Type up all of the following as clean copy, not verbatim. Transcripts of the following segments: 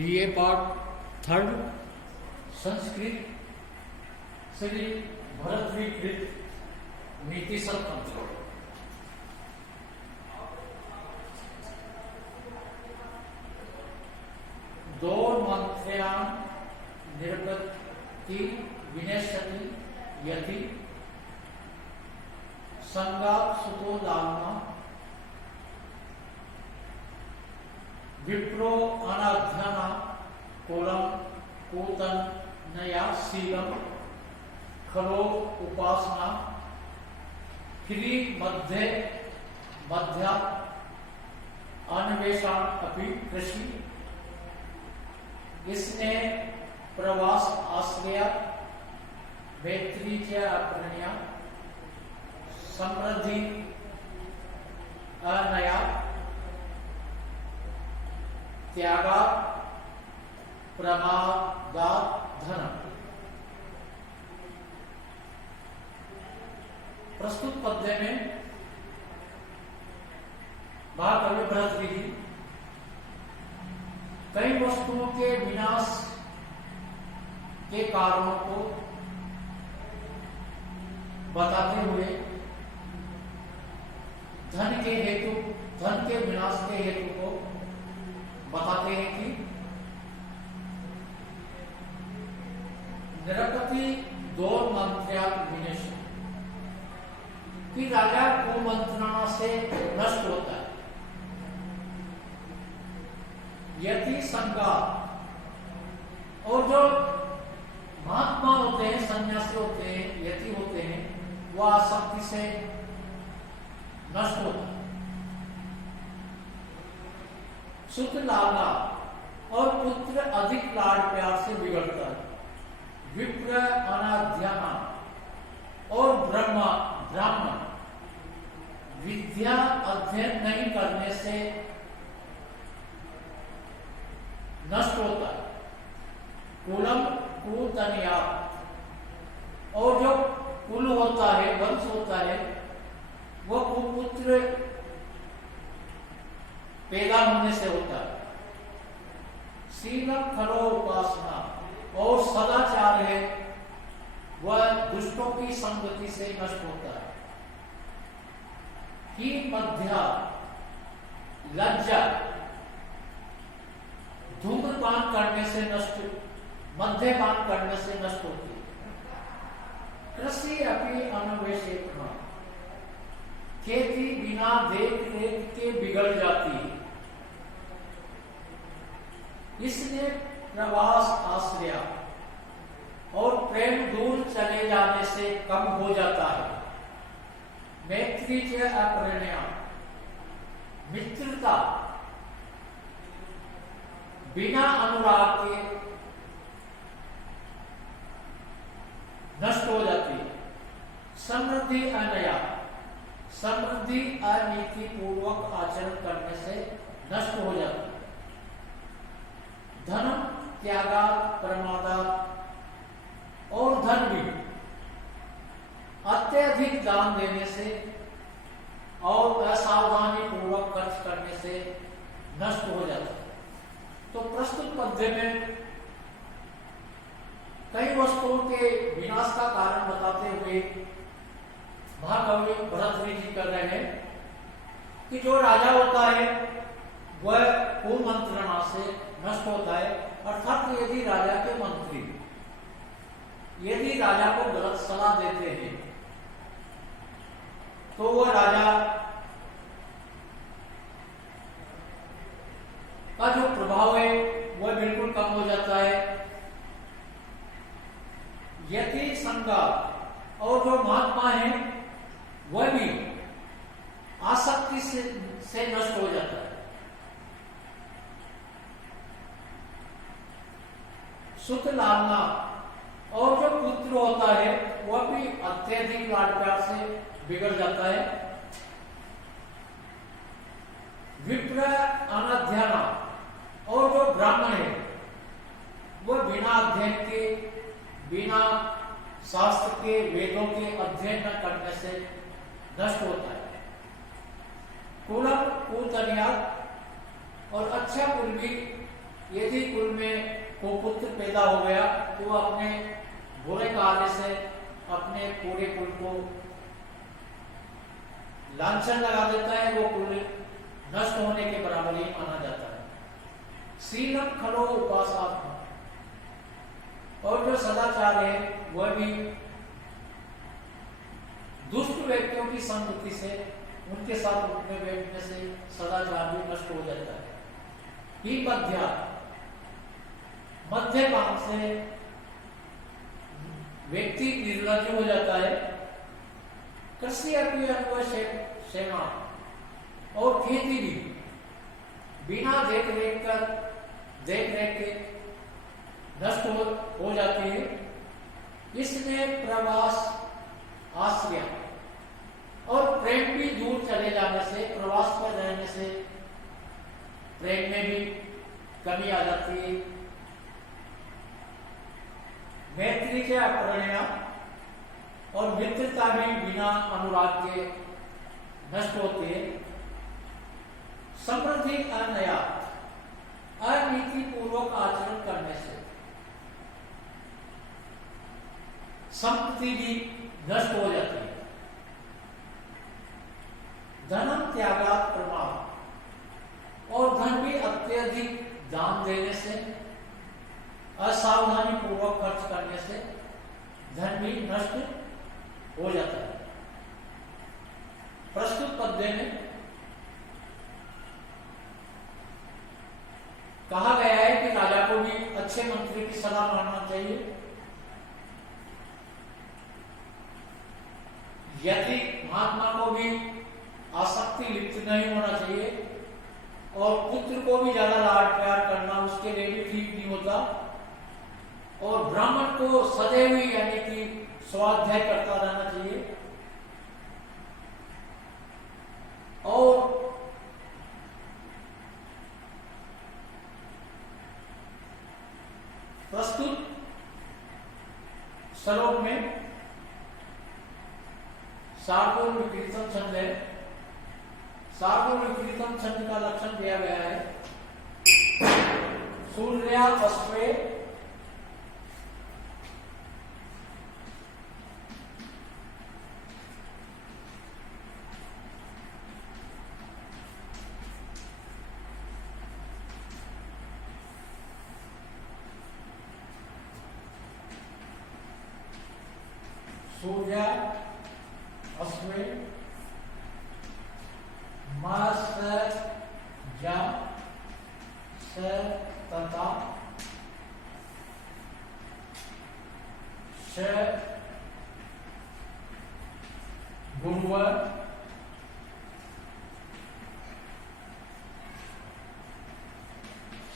BA part third Sanskrit Shri भरतवीकृत नीति संतंत्र। दो मंत्र्यां निर्गति विनश्यति यदि संगात सुतो दानमा विप्रो अनाध्याना कोलम कूतन नया शीलम खरो उपासना फिरी मध्य मध्या अन्वेषण अपि कृषि। इसने प्रवास आश्रय मैत्री च अप्रणया समृद्धि अनया त्यागा प्रमादा धन। प्रस्तुत पद्य में महाकवि भरतवीर कई वस्तुओं के विनाश के कारणों को बताते हुए धन के विनाश के हेतु को बताते हैं कि निरपति दो मंत्र्या विनेश कि राजा को मंत्रणा से नष्ट होता है। यति संगा और जो महात्मा होते हैं, सन्यासी होते हैं, यति होते हैं, वह आसक्ति से नष्ट होता है। सुत लाला और पुत्र अधिक लाड़ प्यार से बिगड़ता है। विप्र अनाध्याना और ब्राह्मण विद्या अध्ययन नहीं करने से नष्ट होता है। कुलम कुतनया और जो कुल होता है, वंश होता है, वह कुपुत्र पैदा होने से होता है। शीलम खरो उपासना और सदाचार है, वह दुष्टों की संगति से नष्ट होता है। कि मध्या लज्जा धूम्रपान करने से नष्ट, मद्यपान करने से नष्ट होती है। कृषि अपनी अन्वेषण खेती बिना देख रेख के बिगड़ जाती है। इसने प्रवास आश्रय और प्रेम दूर चले जाने से कम हो जाता है। मैत्री च अप्रणया मित्रता बिना अनुराग के नष्ट हो जाती है। समृद्धि अनया समृद्धि अनीति पूर्वक आचरण करने से नष्ट हो जाती है। धन त्यागा प्रमादा और धन भी अत्यधिक दान देने से और असावधानी पूर्वक खर्च करने से नष्ट हो जाता है। तो प्रस्तुत पद्य में कई वस्तुओं के विनाश का कारण बताते हुए महाकवि भरतवीर जी कर रहे हैं कि जो राजा होता है वह कुमंत्रणा से नष्ट होता है। अर्थात यदि राजा के मंत्री यदि राजा को गलत सलाह देते हैं तो वह राजा का जो प्रभाव है वह बिल्कुल कम हो जाता है। यति संगा और जो महात्मा है वह भी आसक्ति से नष्ट हो जाता है। सुत लालना और जो पुत्र होता है वह भी अत्यधिक लाड़ प्यार से बिगड़ जाता है। विप्र अनाध्याना और जो ब्राह्मण है वह बिना अध्ययन के, बिना शास्त्र के, वेदों के अध्ययन न करने से नष्ट होता है। कुलम कुतनया और अच्छा कुल भी यदि कुल में कुपुत्र पैदा हो गया तो वो अपने बुरे कार्य से अपने पूरे कुल को लांछन लगा देता है, वो कुल नष्ट होने के बराबर ही माना जाता है। शीलम खलो उपासात्मा, और जो सदाचार है वह भी दुष्ट व्यक्तियों की संगति से, उनके साथ उठने बैठने से सदाचार भी नष्ट हो जाता है। ही मध्या, मध्य काम से व्यक्ति निर्लज हो जाता है। कृषि सेना और खेती भी बिना देख रेख के नष्ट हो जाती है। इसमें प्रवास, आश्रय और प्रेम भी दूर चले जाने से, प्रवास पर रहने से प्रेम में भी कमी आ जाती है। मैत्री के अप्रणया और मित्रता भी बिना अनुराग के नष्ट होती है। समृद्धि अनया, अनीति पूर्वक आचरण करने से संपत्ति भी नष्ट हो जाती है। धनम त्यागात प्रमाद, और धन भी अत्यधिक दान देने से, असावधानी पूर्वक खर्च करने से धन भी नष्ट हो जाता है। प्रस्तुत पद्य में कहा गया है कि राजा को भी अच्छे मंत्री की सलाह मानना चाहिए। यदि महात्मा को भी आसक्ति लिप्त नहीं होना चाहिए, और पुत्र को भी ज्यादा लाड प्यार करना उसके लिए भी ठीक नहीं होता, और ब्राह्मण को सदैव यानी कि स्वाध्याय करता रहना चाहिए। और प्रस्तुत श्लोक में सार्वभौम विकृतम छंद है। सार्वभौम विकृतम छंद का लक्षण दिया गया है। सूर्या अश्वे सूर्या अश्वे मास जा स तथा श गुरुव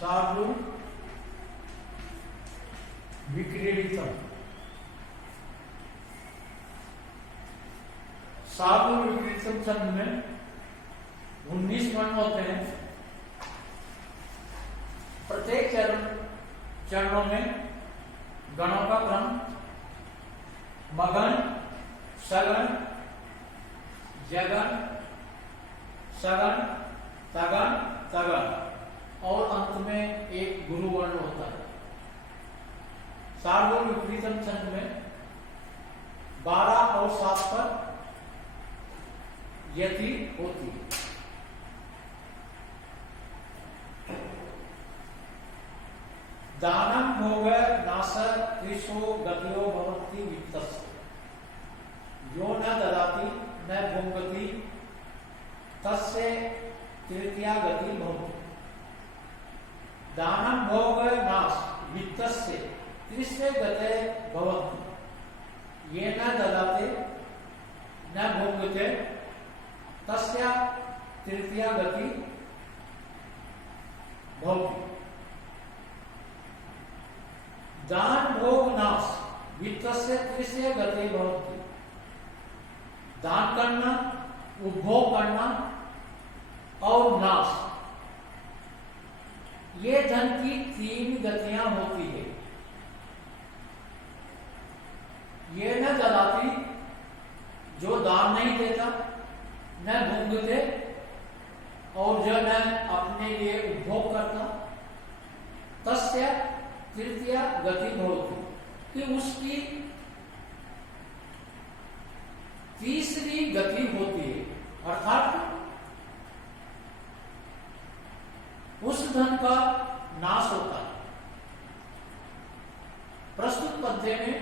साधु विक्रीडितम। साधु विक्रीडितम छंद में 19 वर्ण होते हैं। प्रत्येक चरणों में गणों का क्रम मगन, सगन, जगन, सगन, तगन, तगन, और अंत में एक गुरु वर्ण होता है। सार्वभौम विपरीतम छंद में 12 और 7 पर यति होती है। दानम भोग नाश त्रिशो गतियो भवति वित्तस्य, यो न ददाति न भुंगति तस्य तृतीया गति भवति। दानम भोग नाश वित्तस्य त्रिशे गते भवति, ये न ददाति न भुंगते तस्य तृतीया गति भवति। दान भोग नाश वित्तस्य त्रिशे गति भवति। दान करना, उपभोग करना और नाश, ये धन की 3 गतियां होती है। ये न ददाति, जो दान नहीं देता, न भुंगते, और जो न अपने लिए उपभोग करता, तस्य तृतीय गति भवति, कि उसकी तीसरी गति होती है, अर्थात उस धन का नाश होता है। प्रस्तुत पद्य में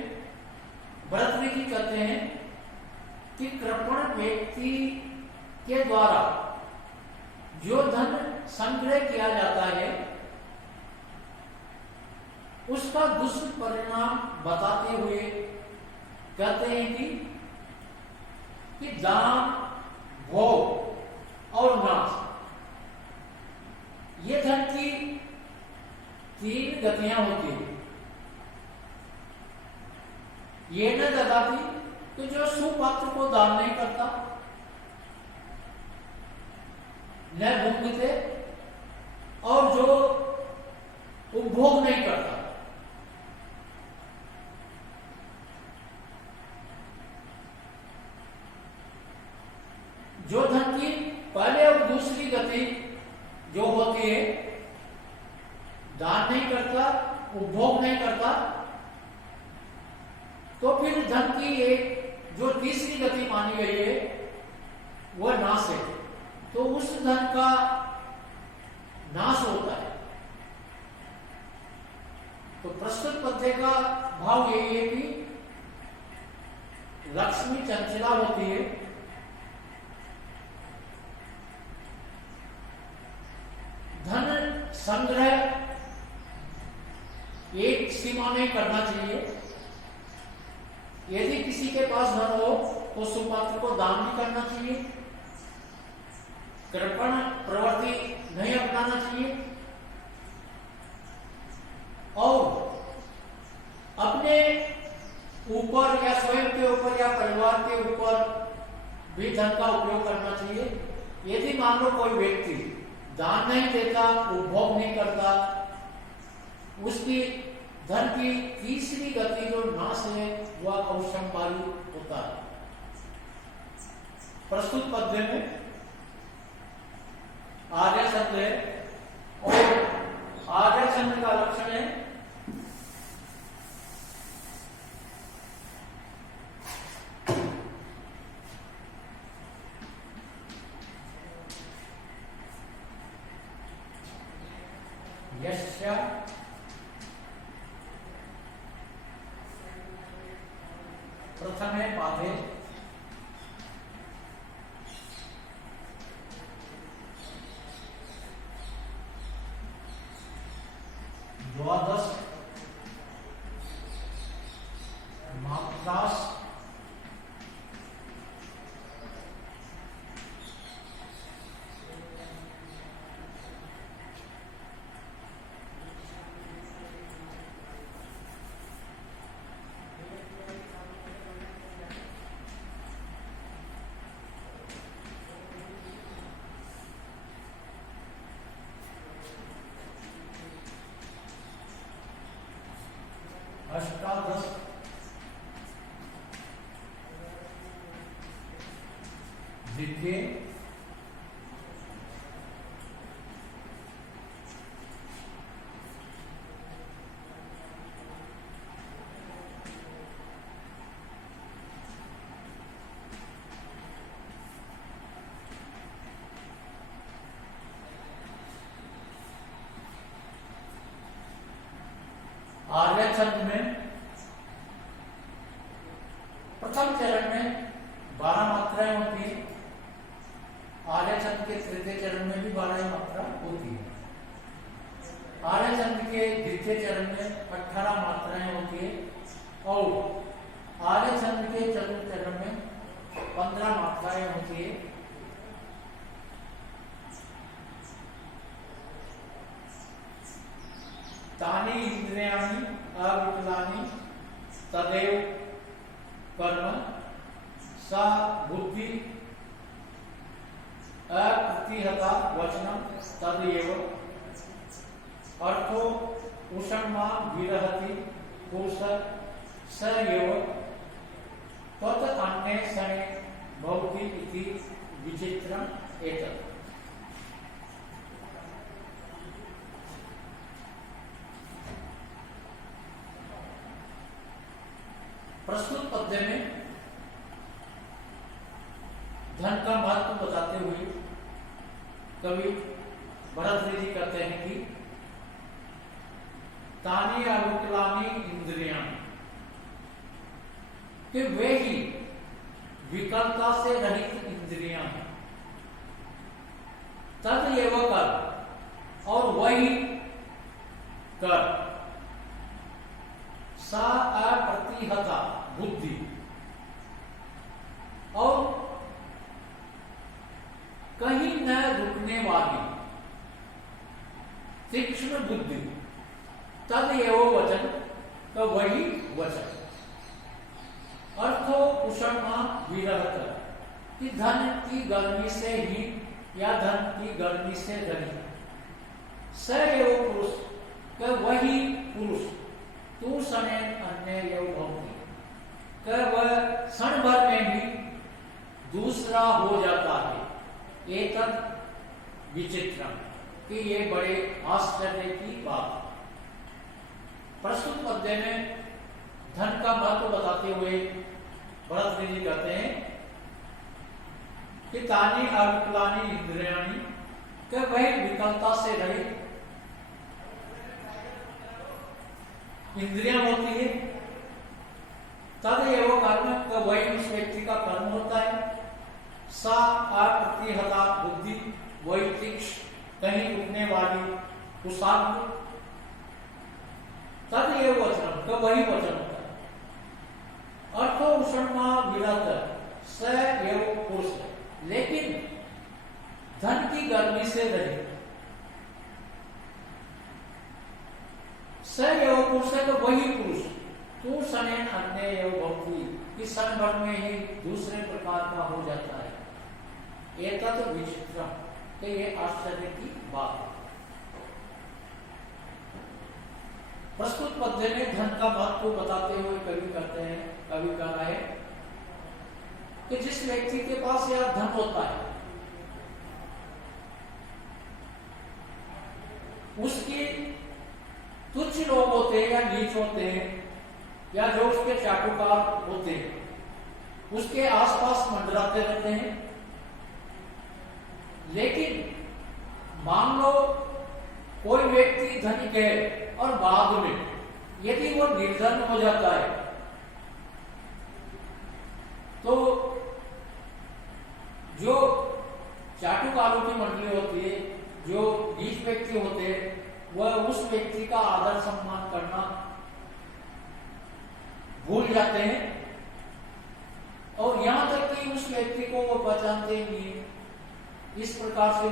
भरत जी कहते हैं कि कृपण व्यक्ति के द्वारा जो धन संग्रह किया जाता है उसका दुष्परिणाम बताते हुए कहते हैं कि दान, भोग और नाश, ये धन की तीन गतियां होती है। ये न ददाती, तो जो सुपात्र को दान नहीं करता, न भुंगते, और जो उपभोग नहीं करता। जो धन की पहले और दूसरी गति जो होती है, दान नहीं करता, उपभोग नहीं करता, तो फिर धन की एक जो तीसरी गति मानी गई है वह नाश है, तो उस धन का नाश होता है। तो प्रस्तुत पद्य का भाव यही है कि लक्ष्मी चंचला होती है, धन संग्रह एक सीमा में करना चाहिए। यदि किसी के पास धन हो तो सुपात्र को दान भी करना चाहिए, कृपण प्रवृत्ति नहीं अपनाना चाहिए, और अपने ऊपर या स्वयं के ऊपर या परिवार के ऊपर भी धन का उपयोग करना चाहिए। यदि मान लो कोई व्यक्ति दान नहीं देता, उपभोग नहीं करता, उसकी धन की तीसरी गति जो नाश है वह अवश्यंपायु होता है। प्रस्तुत पद्य में आर्य शब्द है, और आर्य शब्द का लक्षण है यस्य प्रथमे पादे द्वादश मात्रास अष्टादश द्वितीय आर्य छंद में प्रथम चरण में 12 मात्राएं होती है, आर्य छंद के तृतीय चरण में भी 12 मात्रा होती है, आर्य छंद के द्वितीय चरण में 18 मात्राएं होती है, और आर्य छंद के चतुर्थ चरण में 15 मात्राएं होती है। तानि इंद्रियाणि अविकलानि तदेव कर्म सा बुद्धि अप्रतिहता वचनम तदेव अर्थो उषण्मा विरहति पुरुष स एव तत् अन्ये सने भवति इति विचित्रम् एतत्। प्रस्तुत पद्य में धन का महत्व बताते हुए कवि भरतरी जी कहते हैं कि तानी अविकलानी इंद्रियां, कि वे ही विकलता से रहित इंद्रियां हैं। तद एवं कर, और वही कर, सा अप्रतिहता बुद्धि, और कहीं न रुकने वाली तीक्ष्ण बुद्धि। तद एवं वचन, तो वही वचन। अर्थो उषणमा विरहत, कि धन की गर्मी से ही या धन की गर्मी से रहित। स एवं पुरुष, कि वही पुरुष। तू सने अन्य एवं भक्ति, कि वह क्षण भर में ही दूसरा हो जाता है। एतत् विचित्रम, कि ये बड़े आश्चर्य की बात। प्रस्तुत पद्य में धन का महत्व बताते हुए भरतरी जी कहते हैं कि तानी अविकलानी इंद्रियाणी, कि वही विकलता से रहित इंद्रियां होती है। तद एवं कर्म, कि वही उस व्यक्ति का कर्म होता है। सा अप्रतिहता बुद्धि, वही तीक्ष्ण कहीं रुकने वाली कुशाग्र। तद एवं वचन, कि वही वचन होता है। अर्थो उषणमा विरहत, स एवं पुरुष, लेकिन धन की गर्मी से रहित। स एवं पुरुष, तो वही पुरुष। तू सनेन अन्य एवं भक्ति, कि क्षण भर में ही दूसरे प्रकार का हो जाता है। एतत् विचित्रम, कि ये आश्चर्य की बात है। प्रस्तुत पद्य में धन का महत्व बताते हुए कवि कहते हैं, कवि कह रहा है कि जिस व्यक्ति के पास यह धन होता है, उसकी तुच्छ लोग होते हैं या नीच होते हैं, या जो उसके चाटुकार होते हैं, उसके आसपास मंडराते रहते हैं। लेकिन मान लो कोई व्यक्ति धनिक है और बाद में यदि वो निर्धन हो जाता है, तो जो चाटुकारों की मंडली होती है, जो नीच व्यक्ति होते हैं, वह उस व्यक्ति का आदर सम्मान करना भूल जाते हैं, और यहां तक कि उस व्यक्ति को वो पहचानते ही नहीं। इस प्रकार से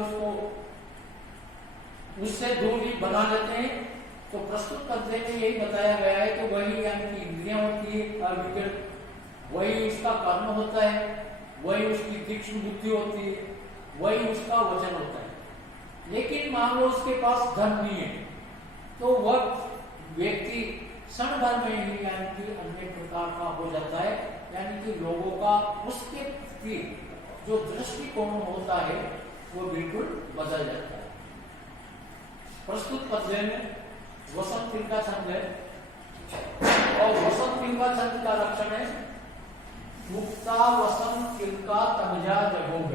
उससे दूरी बना लेते हैं। तो प्रस्तुत पद्य में यही बताया गया है कि वही यानी कि इंद्रियां होती है अविकल, वही उसका कर्म होता है, वही उसकी तीक्ष्ण बुद्धि होती है, वही उसका वचन होता है। लेकिन मान लो उसके पास धन नहीं है, तो वह व्यक्ति क्षण भर में ही यानी कि अन्य प्रकार का हो जाता है। यानी कि लोगों का उसके प्रति जो दृष्टिकोण होता है वो बिल्कुल बदल जाता है। प्रस्तुत पद्य में वसंत ऋतु का छंद है, और वसंत ऋतु का छंद का लक्षण है मुक्ता वसंत तिलका तमजा जगोग।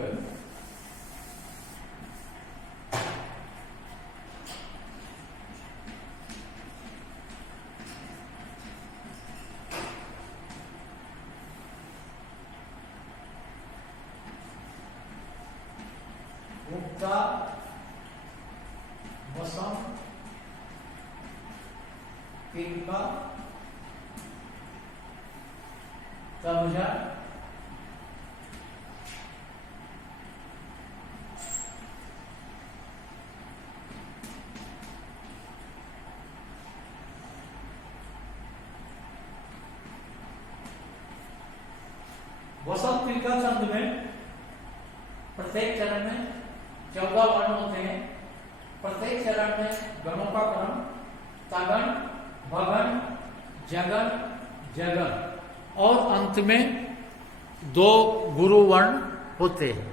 मुक्ता वसंत तिलका तमजा वसंत तिलका छंद में प्रत्येक चरण में 14 वर्ण होते हैं। प्रत्येक चरण में गणों का क्रम तगन, भगन, जगन, जगन, और अंत में 2 गुरु वर्ण होते हैं।